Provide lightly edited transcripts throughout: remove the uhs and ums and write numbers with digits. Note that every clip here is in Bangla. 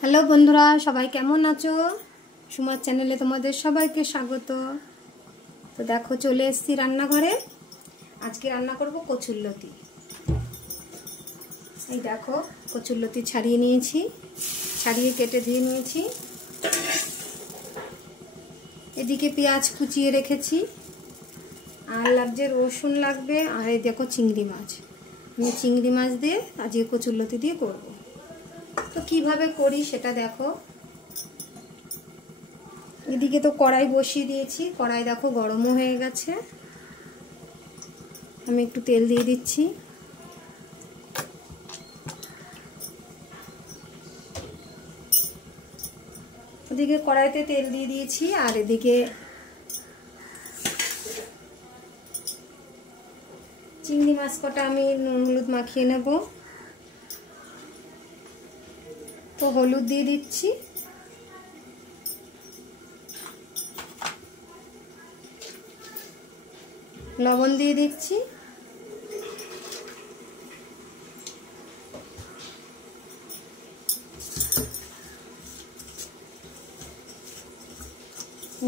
হ্যালো বন্ধুরা, সবাই কেমন আছো? সুমার চ্যানেলে তোমাদের সবাইকে স্বাগত। তো দেখো, চলে এসেছি রান্নাঘরে। আজকে রান্না করব কচুরলতি। এই দেখো, কচুরলতি ছাড়িয়ে নিয়েছি, ছাড়িয়ে কেটে ধুয়ে নিয়েছি। এদিকে পেঁয়াজ কুচিয়ে রেখেছি, আর লাগছে রসুন লাগবে, আর এই দেখো চিংড়ি মাছ। আমি চিংড়ি মাছ দিয়ে আজকে কচুরলতি দিয়ে করব। তো কিভাবে করি সেটা দেখো। এদিকে তো কড়াই বসিয়ে দিয়েছি, কড়াই দেখো গরমও হয়ে গেছে। আমি একটু তেল দিয়ে দিচ্ছি। ওদিকে কড়াইতে তেল দিয়ে দিয়েছি, আর এদিকে চিংড়ি মাছ কটা আমি নুন হলুদ মাখিয়ে নেব। তো হলুদ দিয়ে দিচ্ছি, লবণ দিয়ে দিচ্ছি,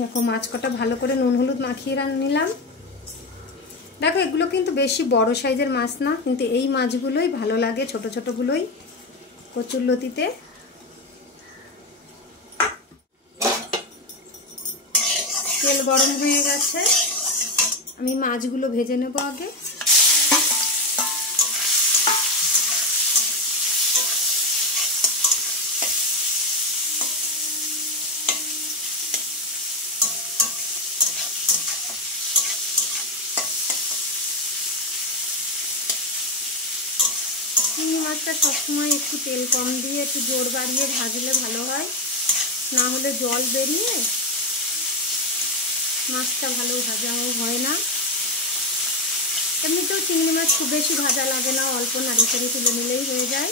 দেখো মাছ কটা ভালো করে নুন হলুদ মাখিয়ে নিলাম। দেখো এগুলো কিন্তু বেশি বড় সাইজের মাছ না, কিন্তু এই মাছগুলোই ভালো লাগে, ছোট ছোটগুলোই কচুরলতিতে। তেল গরম হয়ে গেছে, আমি মাছগুলো ভেজে নেব আগে। চিংড়ি মাছটা সবসময় একটু তেল কম দিয়ে একটু জোর বাড়িয়ে ভাজলে ভালো হয়, না হলে জল বেরিয়ে মাছটা ভালো ভাজাও হয় না। এমনিতেও চিংড়ি মাছ খুব বেশি ভাজা লাগে না, অল্প নাড়ি চাড়ি তুলে নিলেই হয়ে যায়।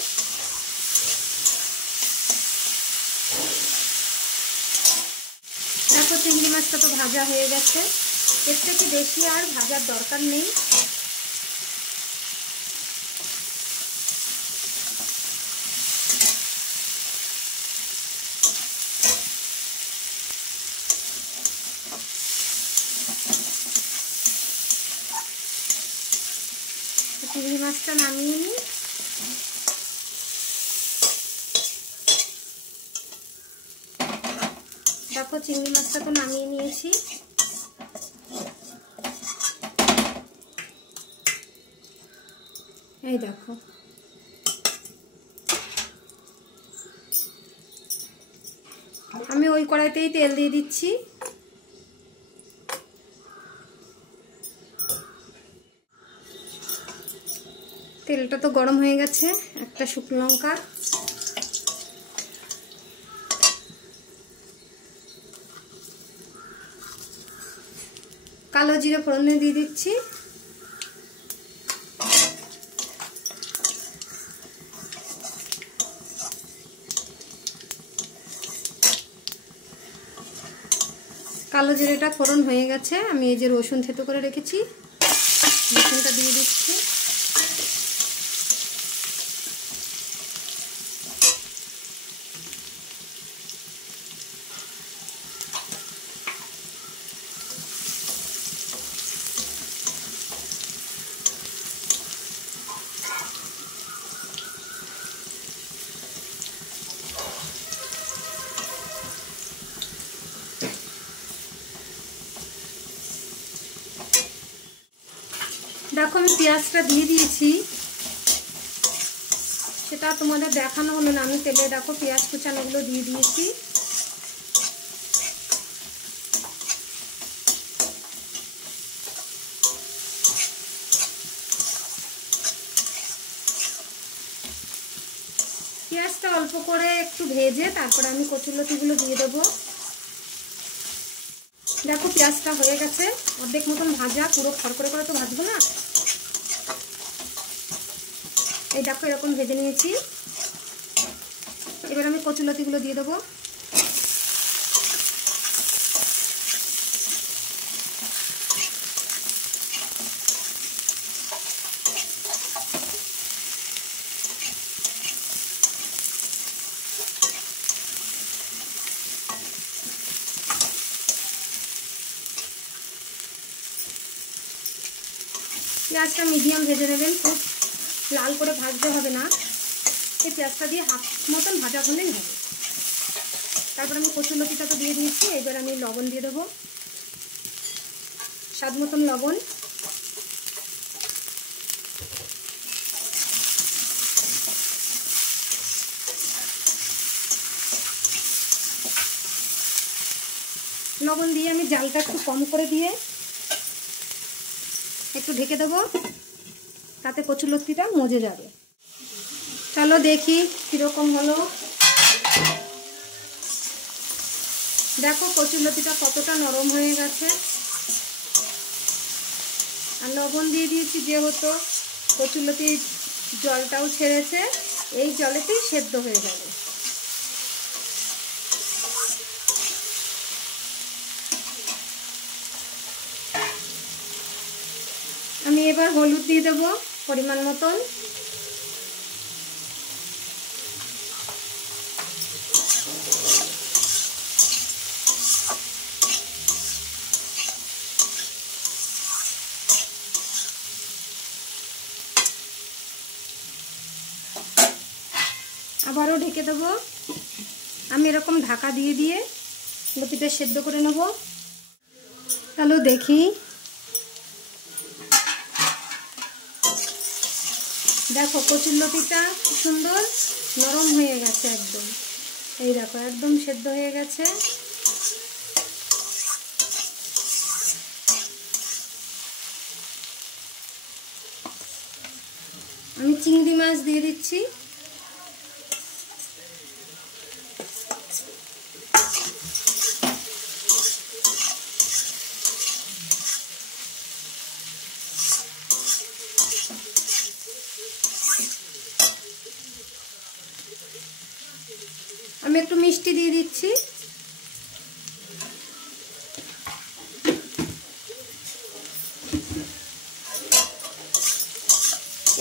দেখো চিংড়ি মাছটা তো ভাজা হয়ে গেছে, এর থেকে বেশি আর ভাজার দরকার নেই। চিংড়ি মাছটা নামিয়ে নিই। দেখো চিংড়ি মাছটা তো নামিয়ে নিয়েছি। এই দেখো, আমি ওই কড়াইতেই তেল দিয়ে দিচ্ছি। তেলটা তো গরম হয়ে গেছে, একটা শুকনো লঙ্কা, কালো জিরে ফোড়নে দিয়ে দিচ্ছি। কালো জিরেটা ফোড়ন হয়ে গেছে, আমি এই যে রসুন থেতো করে রেখেছি, রসুনটা দিয়ে দিচ্ছি। দেখো আমি পেঁয়াজটা দিয়ে দিয়েছি, সেটা তোমাদের দেখানো হলো না। আমি তেলে দেখো পেঁয়াজ কুচানোগুলো দিয়ে দিয়েছি। পেঁয়াজটা অল্প করে একটু ভেজে তারপরে আমি কচুরলতিগুলো দিয়ে দেবো। দেখো পেঁয়াজটা হয়ে গেছে, অর্ধেক মতন ভাজা, পুরো খড়খড়ে করে তো ভাজবো না। এই দেখো এরকম ভেজে নিয়েছি। এবার আমি কচুরলতিগুলো দিয়ে দেবো। পেঁয়াজটা মিডিয়াম ভেজে নেবেন, খুব লাল করে ভাজতে হবে না। এই পেঁয়াজটা দিয়ে হাফ মতন ভাজা হলেই হবে। তারপর আমি কচুরলতিটা তো দিয়ে দিয়েছি, এবার আমি লবণ দিয়ে দেবো, স্বাদ মতন লবণ। লবণ দিয়ে আমি জালটা একটু কম করে দিয়ে একটু ঢেকে দেবো, তাতে কচুরলতিটা মজে যাবে। চলো দেখি কীরকম হলো। দেখো কচুরলতিটা কতটা নরম হয়ে গেছে। আর লবণ দিয়ে দিয়েছি যেহেতু, কচুরলতির জলটাও ছেড়েছে, এই জলেতেই সেদ্ধ হয়ে যাবে। আমি এবার হলুদ দিয়ে দেবো পরিমাণ মতন। আবারও ঢেকে দেবো। আমি এরকম ঢাকা দিয়ে দিয়ে লতিটা সেদ্ধ করে নেব। তাহলে দেখি, দেখো কচুরলতিটা খুব সুন্দর নরম হয়ে গেছে একদম। এই দেখো একদম সেদ্ধ হয়ে গেছে। আমি চিংড়ি মাছ দিয়ে দিচ্ছি। আমি একটু মিষ্টি দিয়ে দিচ্ছি।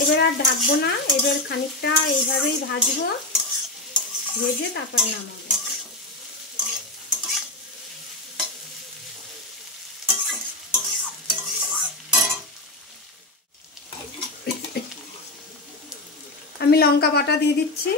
এবার আর ঢাকবো না, এবার খানিকটা এইভাবেই ভাজবো, ভেজে তারপরে নামাবো। আমি লঙ্কা বাটা দিয়ে দিচ্ছি।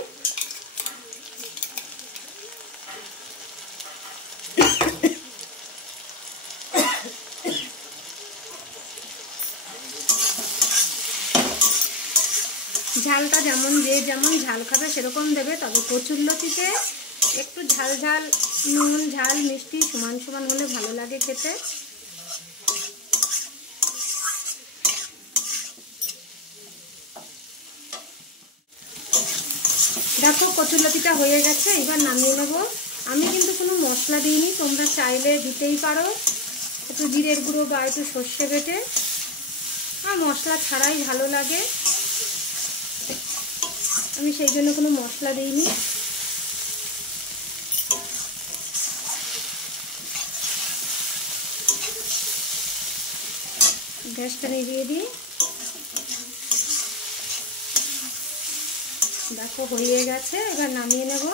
ঝালটা যেমন যে যেমন ঝাল খাবে সেরকম দেবে, তবে কচুরলতিতে একটু ঝাল ঝাল, নুন ঝাল মিষ্টি সমান সমান হলে ভালো লাগে খেতে। দেখো কচুরলতিটা হয়ে গেছে, এবার নামিয়ে নেব। আমি কিন্তু কোনো মশলা দিইনি, তোমরা চাইলে দিতেই পারো একটু জিরের গুঁড়ো বা একটু সর্ষে বেটে, আর মশলা ছাড়াই ভালো লাগে। আমি সেই জন্য কোনো মশলা দিইনি। গ্যাসটা নিভিয়ে দিই। দেখো হয়ে গেছে, এবার নামিয়ে নেব।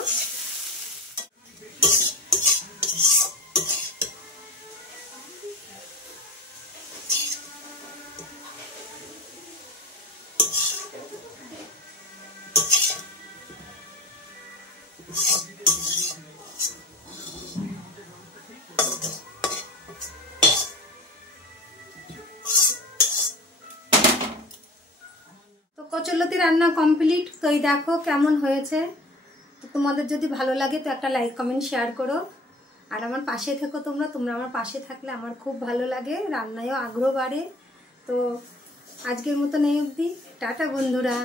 কচুরলতি রান্না কমপ্লিট। তো এই দেখো কেমন হয়েছে। তো তোমাদের যদি ভালো লাগে তো একটা লাইক কমেন্ট শেয়ার করো, আর আমার পাশে থেকো। তোমরা আমার পাশে থাকলে আমার খুব ভালো লাগে, রান্নায়ও আগ্রহ বাড়ে। তো আজকের মতন এই অবধি, টাটা বন্ধুরা।